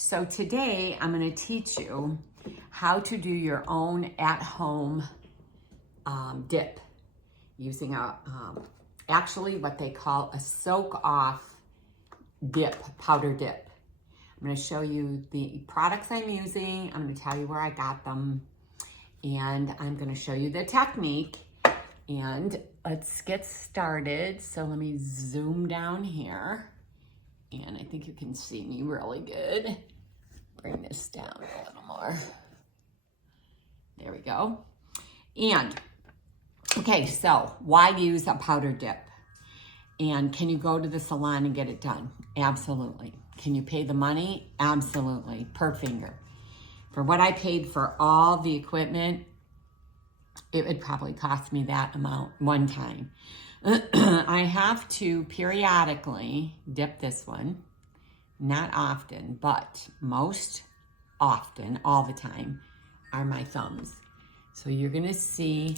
So today I'm going to teach you how to do your own at-home dip using actually what they call a soak-off dip, powder dip. I'm going to show you the products I'm using. I'm going to tell you where I got them, and I'm going to show you the technique. And let's get started. So let me zoom down here. And I think you can see me really good. Bring this down a little more. There we go. And, okay, so why use a powder dip? And can you go to the salon and get it done? Absolutely. Can you pay the money? Absolutely, per finger. For what I paid for all the equipment, it would probably cost me that amount one time. I have to periodically dip this one. Not often, but most often, all the time, are my thumbs. So you're gonna see,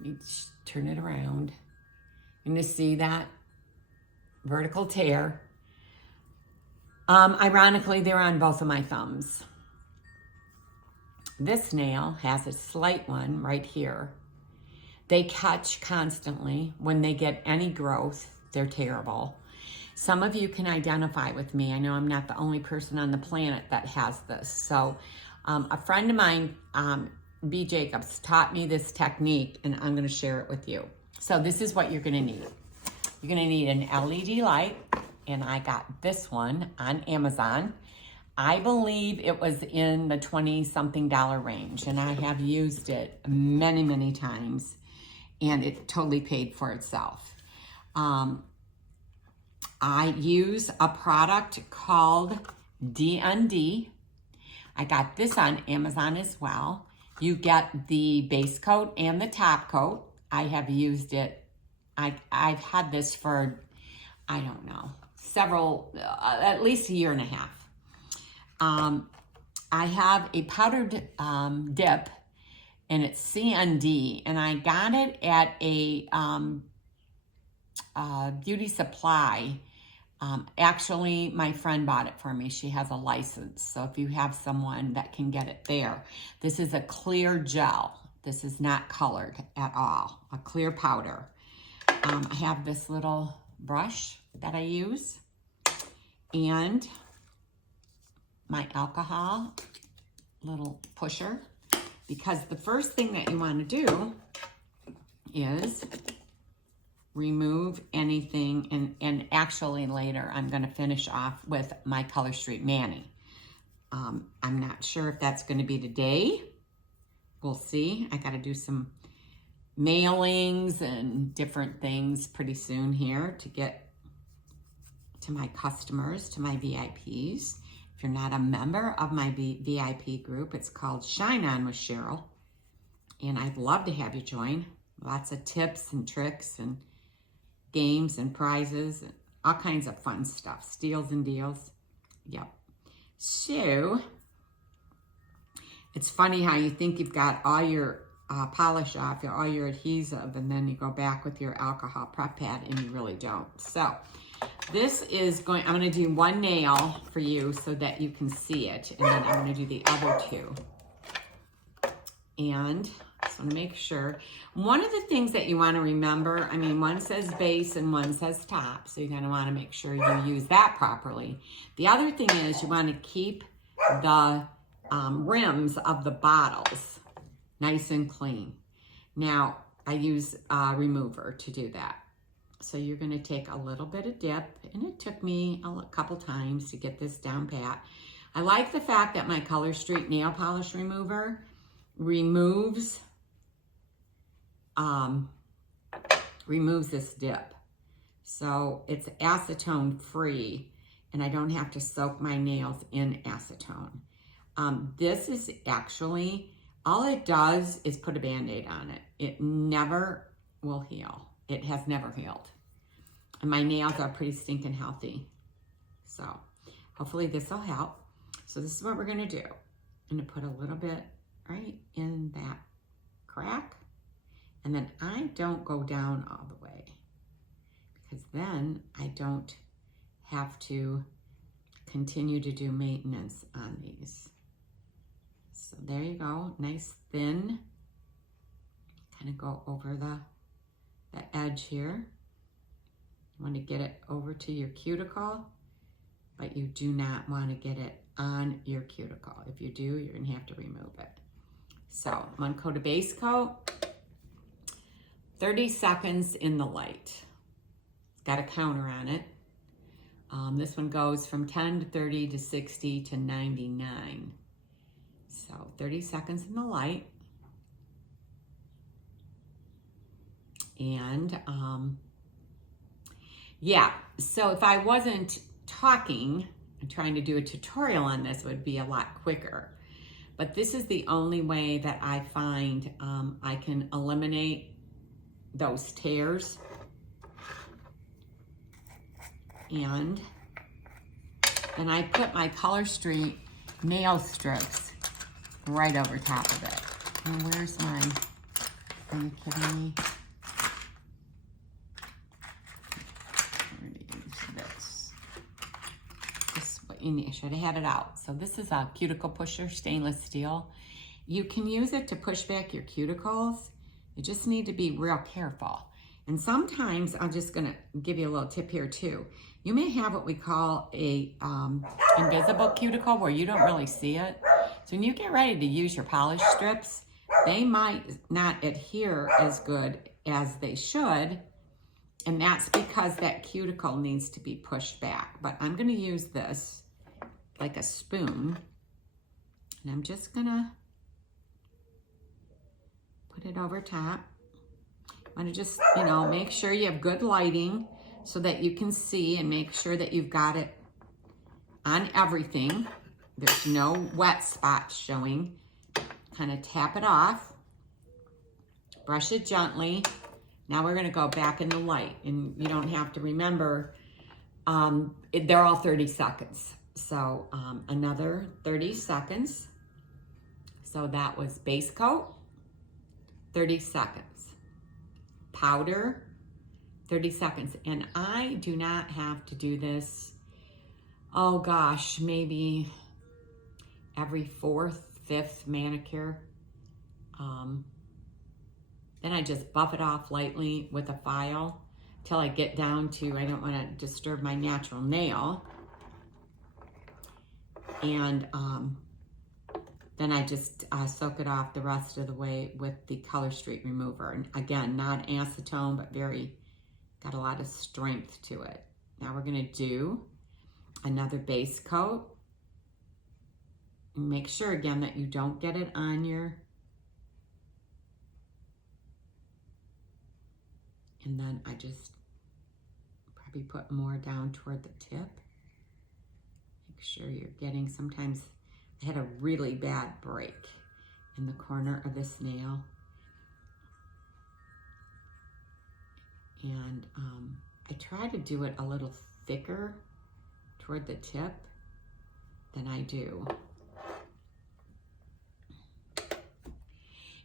let me turn it around. You're gonna see that vertical tear. Ironically, they're on both of my thumbs. This nail has a slight one right here. They catch constantly. When they get any growth, they're terrible. Some of you can identify with me. I know I'm not the only person on the planet that has this. So a friend of mine, B. Jacobs, taught me this technique, and I'm gonna share it with you. So this is what you're gonna need. You're gonna need an LED light, and I got this one on Amazon. I believe it was in the $20-something range, and I have used it many, many times, and it totally paid for itself. I use a product called D&D. I got this on Amazon as well. You get the base coat and the top coat. I have used it. I've had this for, I don't know, at least a year and a half. I have a powdered dip, and it's CND, and I got it at a beauty supply. Actually, my friend bought it for me. She has a license. So if you have someone that can get it there. This is a clear gel. This is not colored at all. A clear powder. I have this little brush that I use. And my alcohol little pusher. Because the first thing that you want to do is remove anything, and actually later I'm going to finish off with my Color Street Mani. I'm not sure if that's going to be today. We'll see. I got to do some mailings and different things pretty soon here to get to my customers, to my VIPs. If you're not a member of my VIP group, it's called Shine On with Cheryl, and I'd love to have you join. Lots of tips and tricks and games and prizes and all kinds of fun stuff, steals and deals. Yep. So it's funny how you think you've got all your polish off, all your adhesive, and then you go back with your alcohol prep pad and you really don't. So this is I'm going to do one nail for you so that you can see it, and then I'm going to do the other two. And so to make sure, one of the things that you want to remember, I mean, one says base and one says top, so you're going to want to make sure you use that properly. The other thing is you want to keep the rims of the bottles nice and clean. Now, I use a remover to do that. So you're going to take a little bit of dip, and it took me a couple times to get this down pat. I like the fact that my Color Street nail polish remover removes this dip. So it's acetone free, and I don't have to soak my nails in acetone. This is actually, all it does is put a Band-Aid on it. It never will heal. It has never healed. And my nails are pretty stinking healthy. So hopefully this will help. So this is what we're gonna do. I'm gonna put a little bit right in that crack. And then I don't go down all the way, because then I don't have to continue to do maintenance on these. So there you go, nice thin. Kind of go over the edge here. You want to get it over to your cuticle, but you do not want to get it on your cuticle. If you do, you're going to have to remove it. So one coat of base coat, 30 seconds in the light. It's got a counter on it. This one goes from 10 to 30 to 60 to 99. So 30 seconds in the light. And yeah, so if I wasn't talking and trying to do a tutorial on this, it would be a lot quicker. But this is the only way that I find I can eliminate those tears. And then I put my Color Street nail strips right over top of it. And where's mine? Are you kidding me? I'm going to use this. I should have had it out. So this is a cuticle pusher, stainless steel. You can use it to push back your cuticles. You just need to be real careful. And sometimes, I'm just gonna give you a little tip here too. You may have what we call a invisible cuticle where you don't really see it. So when you get ready to use your polish strips, they might not adhere as good as they should. And that's because that cuticle needs to be pushed back. But I'm gonna use this like a spoon. And I'm just gonna put it over top. I want to just, make sure you have good lighting so that you can see, and make sure that you've got it on everything. There's no wet spots showing. Kind of tap it off. Brush it gently. Now we're going to go back in the light, and you don't have to remember, they're all 30 seconds. So another 30 seconds. So that was base coat, 30 seconds. Powder, 30 seconds. And I do not have to do this, oh gosh, maybe every fourth, fifth manicure. Then I just buff it off lightly with a file till I get down to, I don't want to disturb my natural nail. And then I just soak it off the rest of the way with the Color Street remover. And again, not acetone, but got a lot of strength to it. Now we're gonna do another base coat. And make sure again that you don't get it on your, and then I just probably put more down toward the tip. Make sure you're getting, sometimes I had a really bad break in the corner of this nail. And I try to do it a little thicker toward the tip than I do.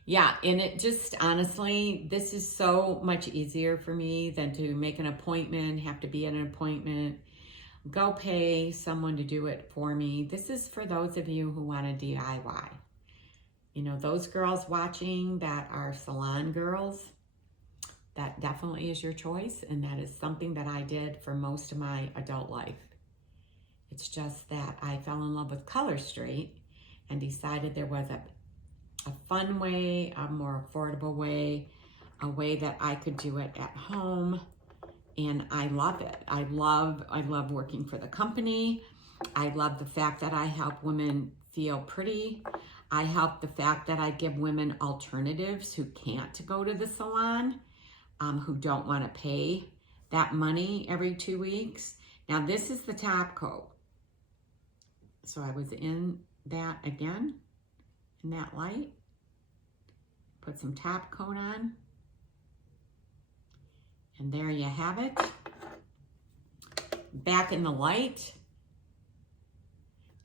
Yeah, and it just, honestly, this is so much easier for me than to make an appointment, have to be at an appointment, go pay someone to do it for me. This is for those of you who want to DIY. Those girls watching that are salon girls, that definitely is your choice. And that is something that I did for most of my adult life. It's just that I fell in love with Color Street and decided there was a fun way, a more affordable way, a way that I could do it at home. And I love it. I love working for the company. I love the fact that I help women feel pretty. I help the fact that I give women alternatives who can't go to the salon, who don't want to pay that money every 2 weeks. Now this is the top coat. So I was in that again, in that light. Put some top coat on. And there you have it. Back in the light.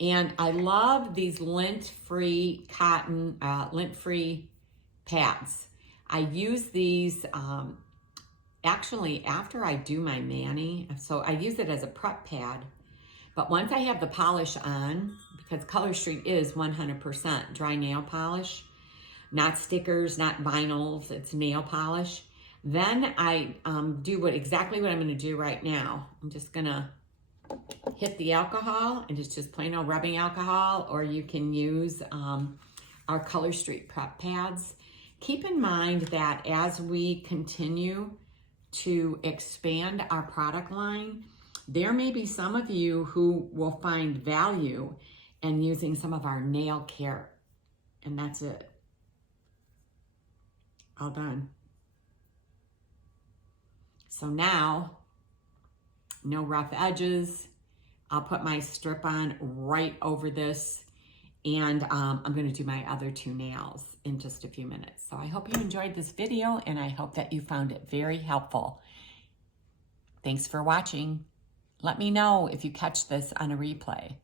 And I love these lint-free cotton, lint-free pads. I use these actually after I do my mani. So I use it as a prep pad, But once I have the polish on, because Color Street is 100% dry nail polish, not stickers, not vinyls, it's nail polish. Then I do exactly what I'm gonna do right now. I'm just gonna hit the alcohol, and it's just plain old rubbing alcohol, or you can use our Color Street prep pads. Keep in mind that as we continue to expand our product line, there may be some of you who will find value in using some of our nail care. And that's it. All done. So now, no rough edges. I'll put my strip on right over this, and I'm gonna do my other 2 nails in just a few minutes. So I hope you enjoyed this video, and I hope that you found it very helpful. Thanks for watching. Let me know if you catch this on a replay.